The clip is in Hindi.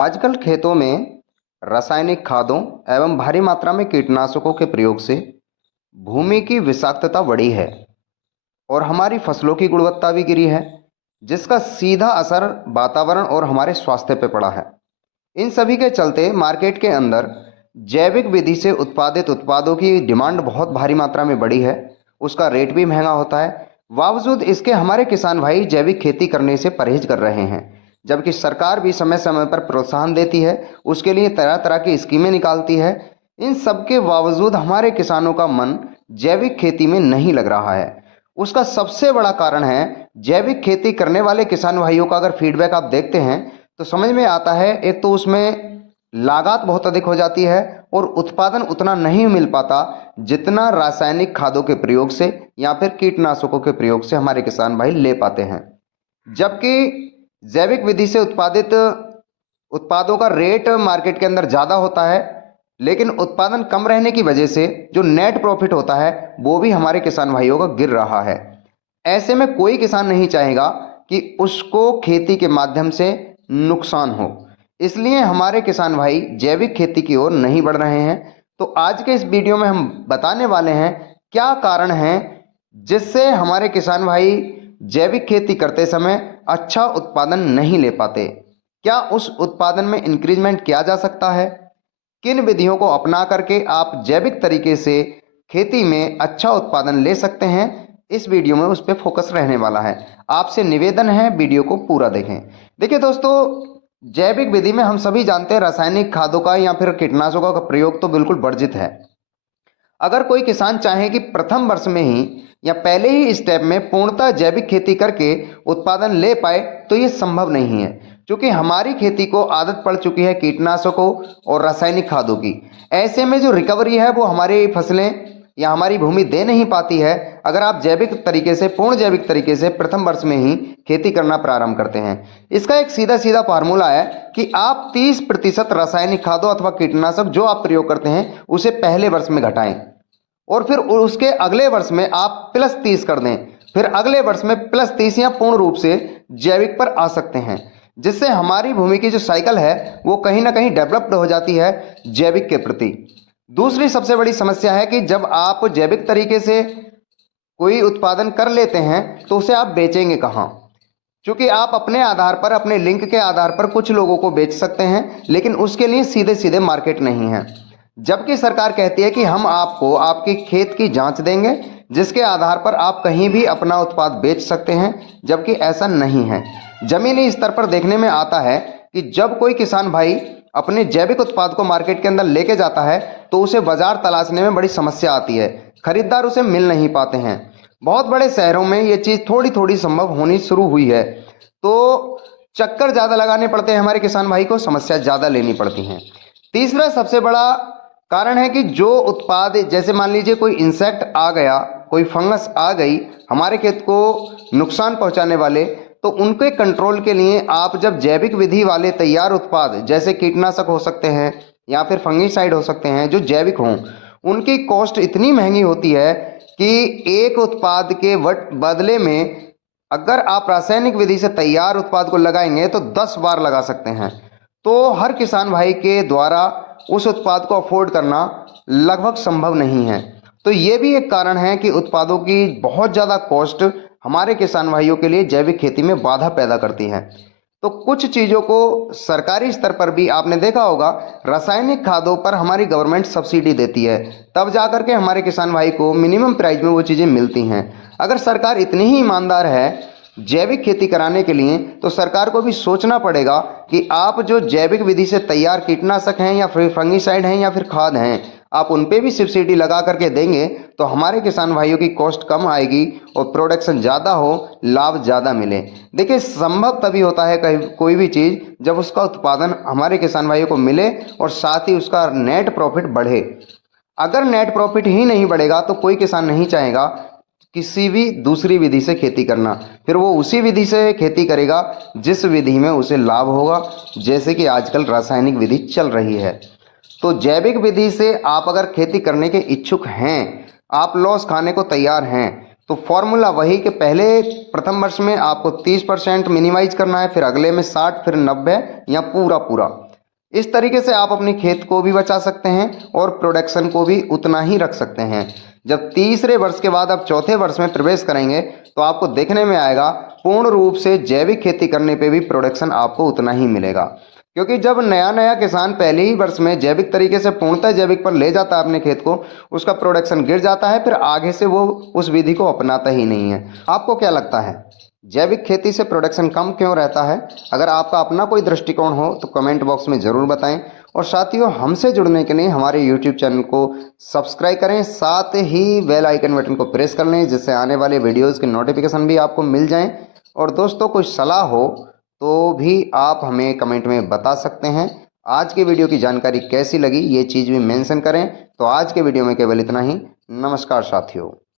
आजकल खेतों में रासायनिक खादों एवं भारी मात्रा में कीटनाशकों के प्रयोग से भूमि की विषाक्तता बढ़ी है और हमारी फसलों की गुणवत्ता भी गिरी है, जिसका सीधा असर वातावरण और हमारे स्वास्थ्य पर पड़ा है। इन सभी के चलते मार्केट के अंदर जैविक विधि से उत्पादित उत्पादों की डिमांड बहुत भारी मात्रा में बढ़ी है। उसका रेट भी महंगा होता है। बावजूद इसके हमारे किसान भाई जैविक खेती करने से परहेज कर रहे हैं, जबकि सरकार भी समय समय पर प्रोत्साहन देती है, उसके लिए तरह तरह की स्कीमें निकालती है। इन सब के बावजूद हमारे किसानों का मन जैविक खेती में नहीं लग रहा है। उसका सबसे बड़ा कारण है, जैविक खेती करने वाले किसान भाइयों का अगर फीडबैक आप देखते हैं तो समझ में आता है, एक तो उसमें लागत बहुत अधिक हो जाती है और उत्पादन उतना नहीं मिल पाता जितना रासायनिक खादों के प्रयोग से या फिर कीटनाशकों के प्रयोग से हमारे किसान भाई ले पाते हैं। जबकि जैविक विधि से उत्पादित उत्पादों का रेट मार्केट के अंदर ज़्यादा होता है, लेकिन उत्पादन कम रहने की वजह से जो नेट प्रॉफिट होता है वो भी हमारे किसान भाइयों का गिर रहा है। ऐसे में कोई किसान नहीं चाहेगा कि उसको खेती के माध्यम से नुकसान हो, इसलिए हमारे किसान भाई जैविक खेती की ओर नहीं बढ़ रहे हैं। तो आज के इस वीडियो में हम बताने वाले हैं क्या कारण हैं जिससे हमारे किसान भाई जैविक खेती करते समय अच्छा उत्पादन नहीं ले पाते। क्या उस उत्पादन में इंक्रीजमेंट किया जा सकता है? किन विधियों को अपना करके आप जैविक तरीके से खेती में अच्छा उत्पादन ले सकते हैं? इस वीडियो में उस पर फोकस रहने वाला है। आपसे निवेदन है, वीडियो को पूरा देखें। देखिए दोस्तों, जैविक विधि में हम सभी जानते हैं रासायनिक खादों का या फिर कीटनाशकों का प्रयोग तो बिल्कुल वर्जित है। अगर कोई किसान चाहे कि प्रथम वर्ष में ही या पहले ही स्टेप में पूर्णतः जैविक खेती करके उत्पादन ले पाए तो ये संभव नहीं है, क्योंकि हमारी खेती को आदत पड़ चुकी है कीटनाशकों और रासायनिक खादों की। ऐसे में जो रिकवरी है वो हमारी फसलें या हमारी भूमि दे नहीं पाती है अगर आप जैविक तरीके से, पूर्ण जैविक तरीके से प्रथम वर्ष में ही खेती करना प्रारंभ करते हैं। इसका एक सीधा सीधा फार्मूला है कि आप 30% रासायनिक खादों अथवा कीटनाशक जो आप प्रयोग करते हैं उसे पहले वर्ष में घटाएं और फिर उसके अगले वर्ष में आप +30 कर दें, फिर अगले वर्ष में +30 या पूर्ण रूप से जैविक पर आ सकते हैं, जिससे हमारी भूमि की जो साइकिल है वो कहीं ना कहीं डेवलप्ड हो जाती है जैविक के प्रति। दूसरी सबसे बड़ी समस्या है कि जब आप जैविक तरीके से कोई उत्पादन कर लेते हैं तो उसे आप बेचेंगे कहाँ? क्योंकि आप अपने आधार पर, अपने लिंक के आधार पर कुछ लोगों को बेच सकते हैं, लेकिन उसके लिए सीधे सीधे मार्केट नहीं है। जबकि सरकार कहती है कि हम आपको आपके खेत की जांच देंगे जिसके आधार पर आप कहीं भी अपना उत्पाद बेच सकते हैं, जबकि ऐसा नहीं है। जमीनी स्तर पर देखने में आता है कि जब कोई किसान भाई अपने जैविक उत्पाद को मार्केट के अंदर लेके जाता है तो उसे बाजार तलाशने में बड़ी समस्या आती है, खरीदार उसे मिल नहीं पाते हैं। बहुत बड़े शहरों में ये चीज़ थोड़ी थोड़ी संभव होनी शुरू हुई है, तो चक्कर ज़्यादा लगाने पड़ते हैं हमारे किसान भाई को, समस्या ज़्यादा लेनी पड़ती हैं। तीसरा सबसे बड़ा कारण है कि जो उत्पाद, जैसे मान लीजिए कोई इंसेक्ट आ गया, कोई फंगस आ गई हमारे खेत को नुकसान पहुंचाने वाले, तो उनके कंट्रोल के लिए आप जब जैविक विधि वाले तैयार उत्पाद, जैसे कीटनाशक हो सकते हैं या फिर फंगीसाइड हो सकते हैं जो जैविक हों, उनकी कॉस्ट इतनी महंगी होती है कि एक उत्पाद के बदले में अगर आप रासायनिक विधि से तैयार उत्पाद को लगाएंगे तो 10 बार लगा सकते हैं। तो हर किसान भाई के द्वारा उस उत्पाद को अफोर्ड करना लगभग संभव नहीं है। तो ये भी एक कारण है कि उत्पादों की बहुत ज़्यादा कॉस्ट हमारे किसान भाइयों के लिए जैविक खेती में बाधा पैदा करती है। तो कुछ चीज़ों को सरकारी स्तर पर भी आपने देखा होगा, रासायनिक खादों पर हमारी गवर्नमेंट सब्सिडी देती है, तब जाकर के हमारे किसान भाई को मिनिमम प्राइस में वो चीज़ें मिलती हैं। अगर सरकार इतनी ही ईमानदार है जैविक खेती कराने के लिए तो सरकार को भी सोचना पड़ेगा कि आप जो जैविक विधि से तैयार कीटनाशक हैं या फिर फंगीसाइड हैं या फिर खाद हैं, आप उन पे भी सब्सिडी लगा करके देंगे तो हमारे किसान भाइयों की कॉस्ट कम आएगी और प्रोडक्शन ज़्यादा हो, लाभ ज़्यादा मिले। देखिए, संभव तभी होता है कोई भी चीज़ जब उसका उत्पादन हमारे किसान भाइयों को मिले और साथ ही उसका नेट प्रॉफिट बढ़े। अगर नेट प्रॉफिट ही नहीं बढ़ेगा तो कोई किसान नहीं चाहेगा किसी भी दूसरी विधि से खेती करना, फिर वो उसी विधि से खेती करेगा जिस विधि में उसे लाभ होगा, जैसे कि आजकल रासायनिक विधि चल रही है। तो जैविक विधि से आप अगर खेती करने के इच्छुक हैं, आप लॉस खाने को तैयार हैं, तो फॉर्मूला वही कि पहले प्रथम वर्ष में आपको 30% मिनिमाइज करना है, फिर अगले में 60, फिर 90 या पूरा पूरा। इस तरीके से आप अपनी खेत को भी बचा सकते हैं और प्रोडक्शन को भी उतना ही रख सकते हैं। जब तीसरे वर्ष के बाद आप चौथे वर्ष में प्रवेश करेंगे तो आपको देखने में आएगा पूर्ण रूप से जैविक खेती करने पे भी प्रोडक्शन आपको उतना ही मिलेगा। क्योंकि जब नया नया किसान पहले ही वर्ष में जैविक तरीके से पूर्णतः जैविक पर ले जाता है अपने खेत को, उसका प्रोडक्शन गिर जाता है, फिर आगे से वो उस विधि को अपनाता ही नहीं है। आपको क्या लगता है, जैविक खेती से प्रोडक्शन कम क्यों रहता है? अगर आपका अपना कोई दृष्टिकोण हो तो कमेंट बॉक्स में ज़रूर बताएं। और साथियों, हमसे जुड़ने के लिए हमारे यूट्यूब चैनल को सब्सक्राइब करें, साथ ही बेल आइकन बटन को प्रेस कर लें जिससे आने वाले वीडियोज़ के नोटिफिकेशन भी आपको मिल जाएं। और दोस्तों, कोई सलाह हो तो भी आप हमें कमेंट में बता सकते हैं। आज के वीडियो की जानकारी कैसी लगी ये चीज़ भी मेंशन करें। तो आज के वीडियो में केवल इतना ही। नमस्कार साथियों।